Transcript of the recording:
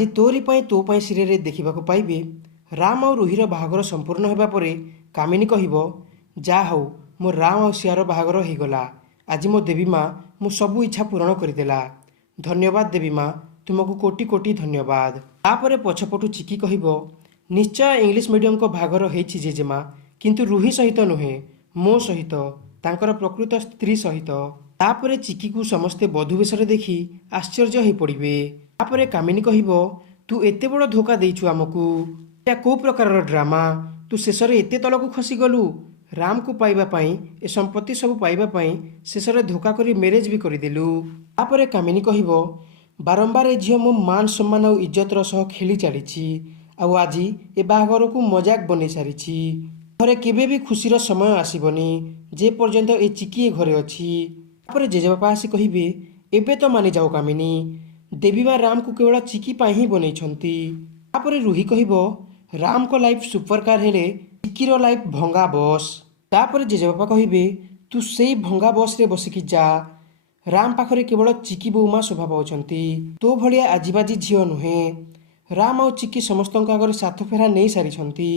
ଆଜି ତୋରି ପାଇଁ ତୋ ପାଇଁ ସିରିଏଲରେ ଦେଖିବାକୁ ପାଇବେ ରାମ ଆଉ ରୁହିର ବାହାଘର ସମ୍ପୂର୍ଣ୍ଣ ହେବା ପରେ କାମିନୀ କହିବ, ଯାହା ହେଉ ମୋ ରାମ ଆଉ ସିଆର ବାହାଘର ହେଇଗଲା। ଆଜି ମୋ ଦେବୀ ମା ମୋ ସବୁ ଇଚ୍ଛା ପୂରଣ କରିଦେଲା। ଧନ୍ୟବାଦ ଦେବୀ ମା, ତୁମକୁ କୋଟି କୋଟି ଧନ୍ୟବାଦ। ତାପରେ ପଛପଟୁ ଚିକି କହିବ, ନିଶ୍ଚୟ ଇଂଲିଶ ମିଡ଼ିୟମଙ୍କ ବାହାଘର ହେଇଛି ଜେଜେମା, କିନ୍ତୁ ରୁହି ସହିତ ନୁହେଁ, ମୋ ସହିତ, ତାଙ୍କର ପ୍ରକୃତ ସ୍ତ୍ରୀ ସହିତ। ତାପରେ ଚିକିକୁ ସମସ୍ତେ ବଧୂ ବେଶରେ ଦେଖି ଆଶ୍ଚର୍ଯ୍ୟ ହୋଇ ପଡ଼ିବେ। ତାପରେ କାମିନୀ କହିବ, ତୁ ଏତେ ବଡ଼ ଧୋକା ଦେଇଛୁ ଆମକୁ। ଏହା କୋଉ ପ୍ରକାରର ଡ୍ରାମା? ତୁ ଶେଷରେ ଏତେ ତଳକୁ ଖସିଗଲୁ। ରାମକୁ ପାଇବା ପାଇଁ, ଏ ସମ୍ପତ୍ତି ସବୁ ପାଇବା ପାଇଁ ଶେଷରେ ଧୋକା କରି ମ୍ୟାରେଜ ବି କରିଦେଲୁ। ତାପରେ କାମିନୀ କହିବ, ବାରମ୍ବାର ଏ ଝିଅ ମୋ ମାନ ସମ୍ମାନ ଆଉ ଇଜ୍ଜତର ସହ ଖେଳି ଚାଲିଛି, ଆଉ ଆଜି ଏ ବାହାଘରକୁ ମଜାକ ବନେଇ ସାରିଛି। ଘରେ କେବେ ବି ଖୁସିର ସମୟ ଆସିବନି ଯେ ପର୍ଯ୍ୟନ୍ତ ଏ ଚିକି ଏ ଘରେ ଅଛି। ତାପରେ ଜେଜେବାପା ଆସି କହିବେ, ଏବେ ତ ମାନିଯାଉ କାମିନୀ, ଦେବୀ ମା ରାମକୁ କେବଳ ଚିକି ପାଇଁ ହିଁ ବନେଇଛନ୍ତି। ତାପରେ ରୁହି କହିବ, ରାମଙ୍କ ଲାଇଫ୍ ସୁପର କାର ହେଲେ ଚିକିର ଲାଇଫ୍ ଭଙ୍ଗା ବସ୍। ତାପରେ ଜେଜେବାପା କହିବେ, ତୁ ସେଇ ଭଙ୍ଗା ବସ୍ରେ ବସିକି ଯା। ରାମ ପାଖରେ କେବଳ ଚିକି ବୋଉମା ଶୋଭା ପାଉଛନ୍ତି, ତୋ ଭଳିଆ ଆଜିବାଜି ଝିଅ ନୁହେଁ। ରାମ ଆଉ ଚିକି ସମସ୍ତଙ୍କ ଆଗରେ ସାତ ଫେରା ନେଇ ସାରିଛନ୍ତି।